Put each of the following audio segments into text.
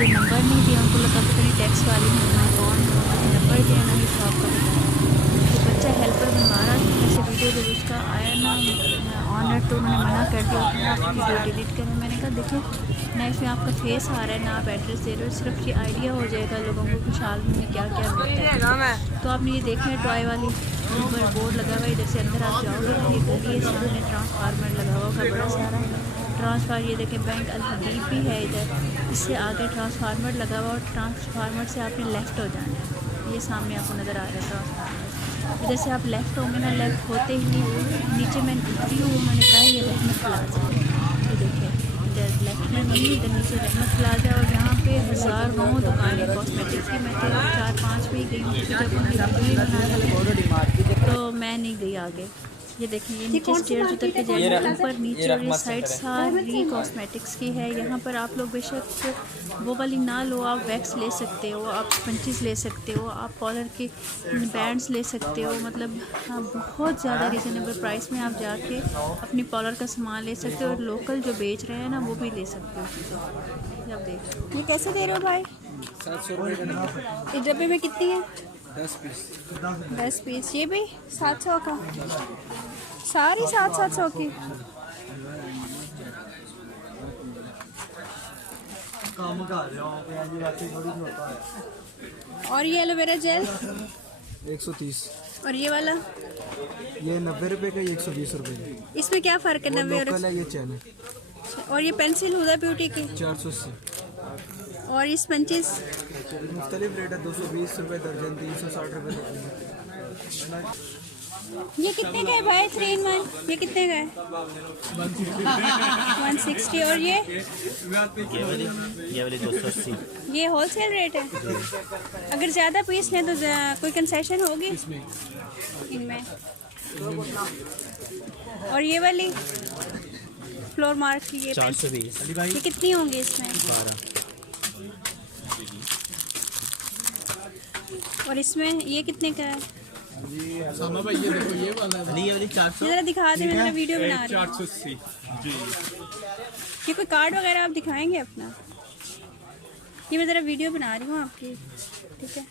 मुझे नंबर नहीं दिया, उनको लगा पता नहीं टैक्स वाली हूँ मैं कौन हूँ, मुझे नंबर दिया ना ही शॉप का बताया। तो बच्चा हेल्पर बनवा रहा था ऐसे वीडियो, जब उसका आया ना ऑनर तो उन्होंने मना कर दिया, आप वीडियो डिलीट करें। मैंने कहा देखो ना इसमें आपका फेस आ रहा है ना आप एड्रेस दे रहे हो, सिर्फ ये आइडिया हो जाएगा लोगों को कुछ हाल में क्या क्या मिलता है। तो आपने ये देखना है टॉय वाली ऊपर बोर्ड लगा हुआ है, इधर से अंदर आप जाओगे ना ये गली है, सामने ट्रांसफार्मर लगा हुआ है बड़ा सारा ट्रांसफार्मर, ये देखें बैंक अल हबीब भी है इधर, इससे आगे ट्रांसफार्मर लगा हुआ और ट्रांसफार्मर से आपने लेफ़्ट हो जाना है, ये सामने आपको नज़र आ रहा है ट्रांसफार्मर। इधर से आप लेफ़्ट होंगे ना, लेफ़्ट होते ही नीचे मैं उतरी हूँ, उन्होंने कहा ये रहमत प्लाजा, ये देखिए इधर लेफ़्ट में नहीं इधर नीचे रहमत प्लाजा, और यहाँ पे हज़ारों दुकानें कॉस्मेटिक्स की। मैं तो 4-5 भी गई हूँ क्योंकि जब उन्होंने वीडियो बनाया तो मैं नहीं गई आगे। ये देखिए ये नीचे स्टेयर्स उतर के जाएंगे ऊपर नीचे, और ये साइड सारी कॉस्मेटिक्स की है। यहाँ पर आप लोग बेशक वो वाली ना लो, आप वैक्स ले सकते हो, आप स्पंचेस ले सकते हो, आप कॉलर के बैंड्स ले सकते हो, मतलब बहुत ज़्यादा रिजनेबल प्राइस में आप जाके अपनी कॉलर का सामान ले सकते हो, और लोकल जो बेच रहे हैं ना वो भी ले सकते हो चीज़ें। जब देख ये कैसे दे रहे हो भाई? 700 रुपये का डब्बा। इस डब्बे में कितनी है? 10 पीस। 10 पीस। ये भी 700 का, सारी 700 की। और ये एलोवेरा जेल 130। और ये वाला ये 90 रुपये का, ये 120 रुपये का। इसमें क्या फ़र्क है? 90 लोकल है, ये चैन है। और ये पेंसिल हुदा ब्यूटी की 480। और ये स्पंचेस मुख्तलिफ रेट है, 220 रुपये दर्जन, 360 रुपये दर्जन। ये कितने का है भाई? 3 in 1 ये कितने का है? 160। और ये वाली 280। ये होलसेल रेट है? अगर ज़्यादा पीस लें तो कोई कंसेशन होगी इनमें? और ये वाली फ्लोर मार्क की ये 420। ये कितनी होंगी इसमें? 12। और इसमें ये कितने का है? भाई ये देखो ये वाला है। ये वाली 400। ये ज़रा दिखा दे, मैं ज़रा वीडियो बना रही हूँ। 480 जी। ये कोई कार्ड वगैरह आप दिखाएंगे अपना? ये मैं ज़रा वीडियो बना रही हूँ आपकी, ठीक है?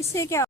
इससे क्या